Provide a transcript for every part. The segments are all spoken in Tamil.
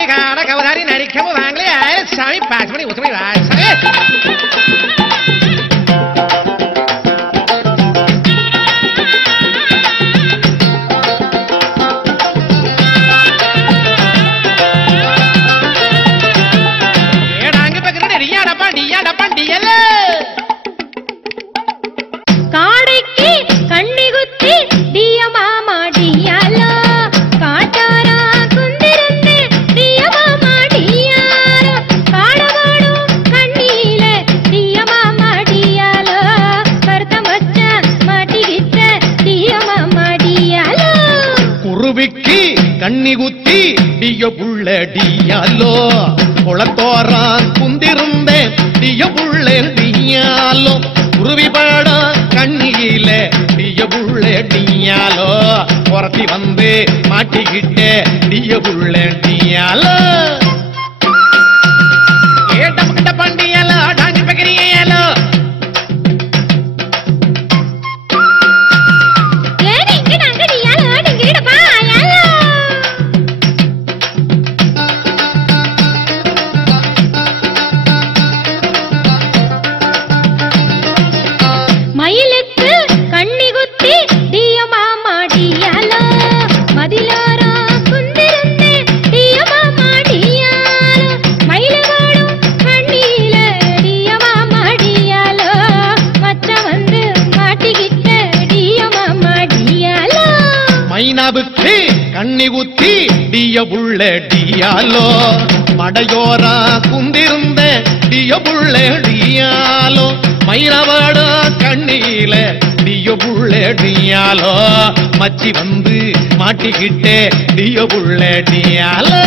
காட கவதாரி நடிக்கவும் வாங்களே சாமி பாஸ் பண்ணி உத்தமி வாசே ஏடாங்க பக்கத்துல நிறைய டப்பாண்டியல்ல காடைக்கு கண்ணி குத்தி டிய மாமா டியாலோ காட்டாரா குந்திருந்து டிய மாமா டியாலோ காடவாடும் கண்ணியில டிய மாமா டியாலோ கருத்த மச்ச மாட்டிக்கிட்ட டிய மாமா டியாலோ குருவிக்கு கண்ணி குத்தி டிய புள்ள டியாலோ குளத்தோரான் குந்திருந்தேன் டிய புள்ள டியாலோ குருவி பாடா கண்ணியில டிய புள்ள டியாலோ புறத்தி வந்து மாட்டிக்கிட்ட டிய புள்ள டியாலோ ஏட்ட பண்டியலோ டாங்கி பக்கரியலோ ஏனிங்க நாங்க டியாலோ டிங்கிடப்பா யாலோ மயிலுக்கு கண்ணி குத்தி டிய மாமா டியாலோ மதிலாரா குந்திருந்தே டிய மாமா டியாலோ மயிலவாடும் கண்ணியில டிய மாமா டியாலோ மச்ச வந்து மாட்டிக்கிட்ட டிய மாமா டியாலோ மைனாவுக்கு கண்ணி குத்தி டிய புள்ள டியாலோ மடையோரா குந்திருந்த டிய புள்ள டியாலோ மைனாவாட கண்ணியில டிய புள்ள டியாலோ மச்சி வந்து மாட்டிக்கிட்டே டிய புள்ள டியாலோ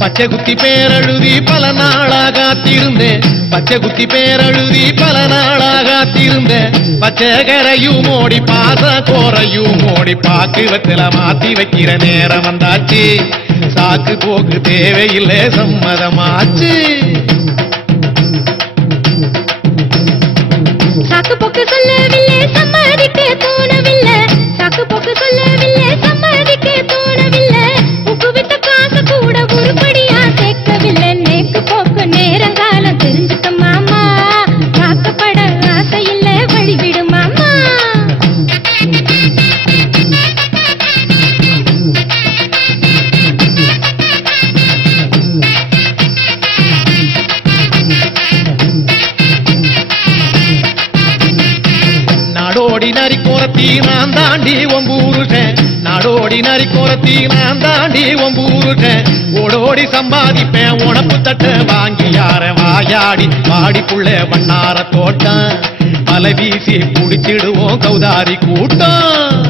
பச்சை குத்தி பேரழுதி பல நாளாக காத்திருந்தேன் பச்சை குத்தி பேரழுதி பல நாளாக காத்திருந்தேன் பச்சை கரையும் ஓடி பாச கோரையும் ஓடி பாக்குவத்துல மாத்தி வைக்கிற நேரம் வந்தாச்சு சாக்கு போக்கு தேவையில்லை சம்மதமாச்சு சாக்கு போக்கு சொல்லவில்லை சம்மதிக்க தோணவில்லை சாக்கு போக்கு சொல்லவில்லை சம்மதிக்க தோணவில்லை உப்பு வித்த காசு கூட உருப்படியா சேர்க்கவில்லை நேக்கு போக்கு நேரங்காலம் தெரிஞ்சுக்க மாமா காக்கப்பட ஆசை இல்லை வழிவிடு மாமா நாடோடி நரி கோரத்தி நான் தாண்டி ஒம்பூருட்டேன் நாடோடி நரி கோரத்தி நான் தாண்டி ஒம்பூருட்டேன் ஓடோடி சம்பாதிப்பேன் உணப்பு தட்ட வாங்கி யார வாயாடி வாடிப்புள்ள வண்ணார தோட்டம் பல வீசி குடிச்சிடுவோம் கௌதாரி கூட்டம்